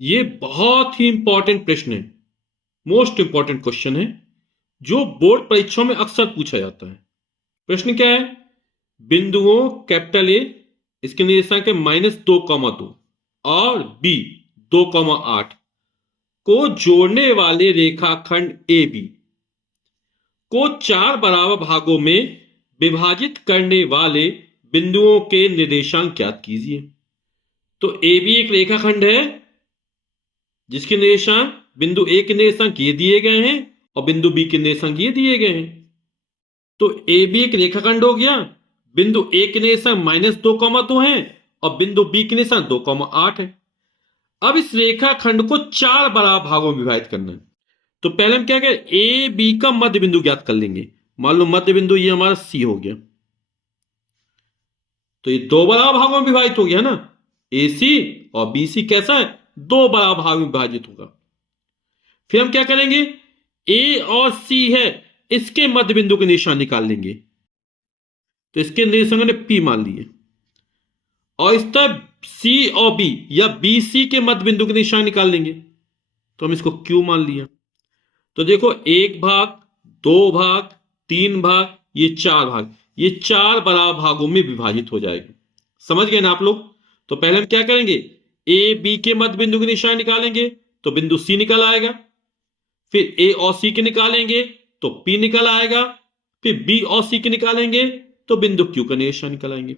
ये बहुत ही इंपॉर्टेंट प्रश्न है, मोस्ट इंपॉर्टेंट क्वेश्चन है, जो बोर्ड परीक्षाओं में अक्सर पूछा जाता है। प्रश्न क्या है? बिंदुओं कैपिटल ए, इसके निर्देशांक है -2,2 और बी 2,8 को जोड़ने वाले रेखाखंड ए बी को चार बराबर भागों में विभाजित करने वाले बिंदुओं के निर्देशांक ज्ञात कीजिए। तो ए बी एक रेखाखंड है जिसके निर्देशांक बिंदु ए के निर्देशांक ये दिए गए हैं और बिंदु बी के निर्देशांक ये दिए गए हैं। तो ए बी एक रेखाखंड हो गया, बिंदु ए के निर्देशांक -2,2 है और बिंदु बी के निर्देशांक 2,8 है। अब इस रेखाखंड को चार बराबर भागों में विभाजित करना है। तो पहले हम क्या करें, ए बी का मध्य बिंदु ज्ञात कर लेंगे। मान लो मध्य बिंदु ये हमारा सी हो गया, तो ये दो बराबर भागों में विभाजित हो गया ना। ए सी और बी सी कैसा है, दो बराबर भाग में विभाजित होगा। फिर हम क्या करेंगे, ए और सी है, इसके मध्य बिंदु के निशान निकाल लेंगे। तो इसके निर्देशांक ने पी मान लिए, और इस तरह सी और बी या बी सी के मध्य बिंदु के निशान निकाल लेंगे। तो हम इसको क्यू मान लिया। तो देखो, एक भाग, दो भाग, तीन भाग, ये चार भाग, ये चार बराबर भागों में विभाजित हो जाएगा। समझ गए ना आप लोग? तो पहले हम क्या करेंगे, ए बी के मध्य बिंदु के निशान निकालेंगे तो बिंदु सी निकल आएगा। फिर ए और सी के निकालेंगे तो पी निकल आएगा। फिर बी और सी के निकालेंगे तो बिंदु क्यू का निशान निकल आएंगे।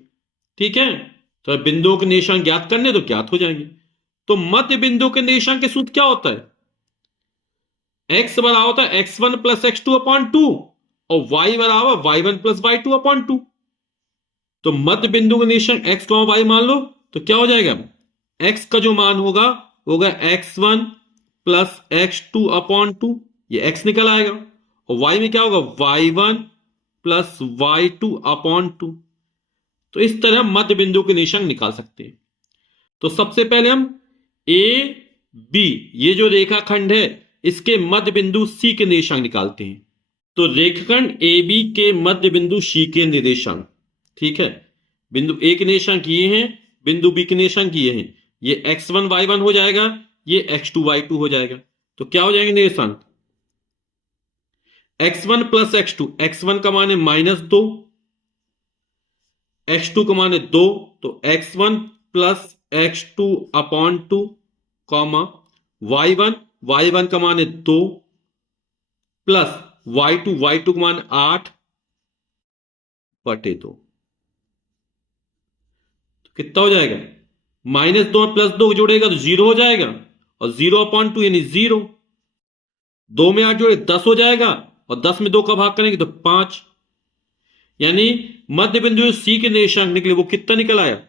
ठीक है, तो बिंदुओं के निशान ज्ञात करने तो ज्ञात हो जाएंगे। तो मध्य बिंदु के निशान के सूत्र क्या होता है, x बराबर होता है x1 प्लस x2 अपॉन 2 और y बराबर y1 प्लस y2 अपॉन 2। तो मध्य बिंदु का निशान x y मान लो, तो क्या हो जाएगा, x का जो मान होगा x1 प्लस x2 अपॉन 2, ये x निकल आएगा। और y में क्या होगा, y1 प्लस y2 अपॉन 2। तो इस तरह मध्य बिंदु के निशान निकाल सकते हैं। तो सबसे पहले हम ए बी, ये जो रेखाखंड है, इसके मध्य बिंदु सी के निर्देशांक निकालते हैं। तो रेखाखंड ए बी के मध्य बिंदु सी के निर्देशांक, ठीक है, बिंदु ए के निर्देशांक ये हैं, बिंदु बी के निर्देशांक ये हैं। ये x1 y1 हो जाएगा, ये x2 y2 हो जाएगा। तो क्या हो जाएंगे निर्देशांक, x1 प्लस x2, x1 का मान है -2, x2 का मान है 2, तो x1 plus x2 upon 2, comma y1 का मान है 2 प्लस y2 का मान 8/2। तो कितना हो जाएगा, -2 प्लस 2 जोड़ेगा तो 0 हो जाएगा, और 0/2 यानी 0। 2 में 8 जोड़े 10 हो जाएगा, और 10 में 2 का भाग करेंगे तो 5। यानी मध्य बिंदु सी के निर्देशांक निकले, वो कितना निकल आया,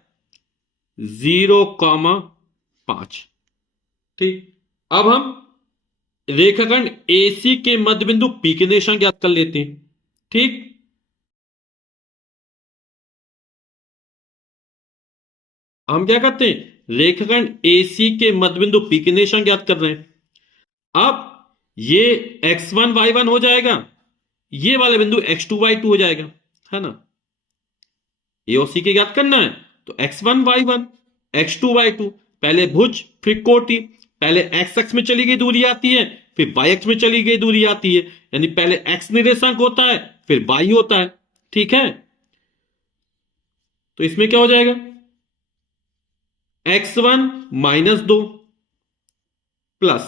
0,5। ठीक, अब हम रेखाखंड AC के मध्य बिंदु P के निर्देशांक ज्ञात कर लेते हैं। ठीक, हम क्या करते हैं, रेखाखंड AC के मध्य बिंदु P के निर्देशांक ज्ञात कर रहे हैं। अब ये x1 y1 हो जाएगा, ये वाला बिंदु x2 y2 हो जाएगा, है ना। ए और सी के ज्ञात करना है, तो x1 y1, x2 y2, पहले भुज फिर कोटि। पहले x अक्ष में चली गई दूरी आती है, फिर y अक्ष में चली गई दूरी आती है। यानी पहले x निर्देशांक होता है, फिर y होता है। ठीक है, तो इसमें क्या हो जाएगा, x1 -2 plus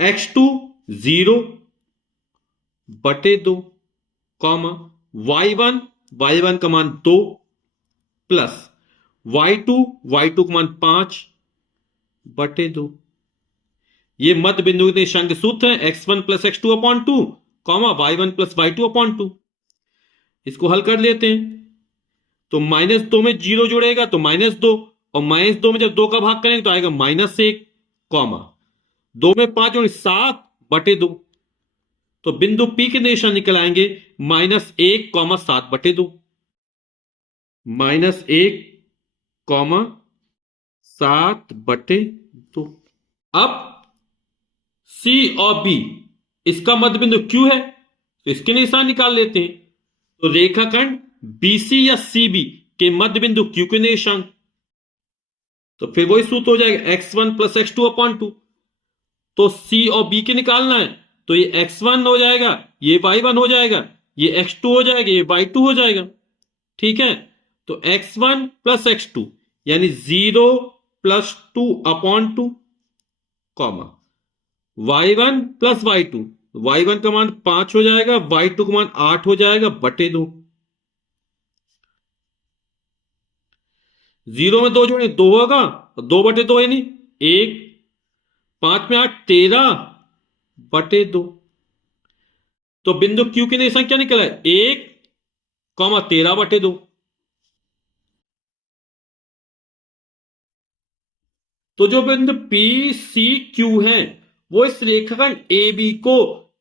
x2 0/2, comma y1 का मान 2 प्लस y2 का मान 5/2। ये मध्य बिंदु के निर्देशांक सूत्र है, x1 plus x2 upon 2, comma y1 plus y2 upon 2। इसको हल कर लेते हैं। तो -2 में 0 जुड़ेगा तो -2, और -2 में जब 2 का भाग करेंगे तो आएगा -1, कॉमा 2 में 5 जोड़े 7/2। तो बिंदु P के निर्देशांक निकल आएंगे -1, 7/2, -1, 7/2। अब C और B, इसका मध्य बिंदु Q है, तो इसके निशान निकाल लेते हैं। तो रेखाखंड BC या CB के मध्य बिंदु Q के निर्देशांक, तो फिर वही सूत्र हो जाएगा x1 प्लस x2 अपॉन 2। तो c और b के निकालना है, तो ये x1 हो जाएगा, ये y1 हो जाएगा, ये x2 हो जाएगा, ये y2 हो जाएगा। ठीक है, तो x1 प्लस x2 यानी 0 plus 2 upon 2, comma y1 plus y2, y1 का मान 5 हो जाएगा, y2 का मान 8 हो जाएगा बटे 2। 0 में 2 जोड़े 2 होगा, 2 बटे 2 यानी 1, 5 में 8 13 बटे 2। तो बिंदु Q की नई संख्या निकला है 1, 13 बटे 2। तो जो बिंदु P C Q है वो इस रेखाखंड AB को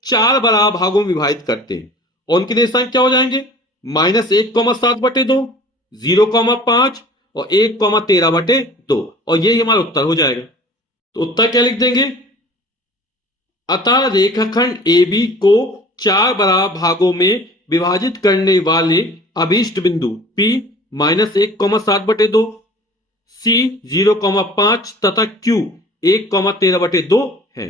4 बराबर भागों में विभाजित करते हैं और उनके निर्देशांक क्या हो जाएंगे, -1,7 बटे 2, 0,5 और 1,13 बटे 2, और यही हमारा उत्तर हो जाएगा। तो उत्तर क्या लिख देंगे, अतः रेखाखंड AB को 4 बराबर भागों में विभाजित करने वाले अभीष्ट बिंदु P -1,7 बटे 2, C 0,5 तथा Q 1,13 बटे 2 है।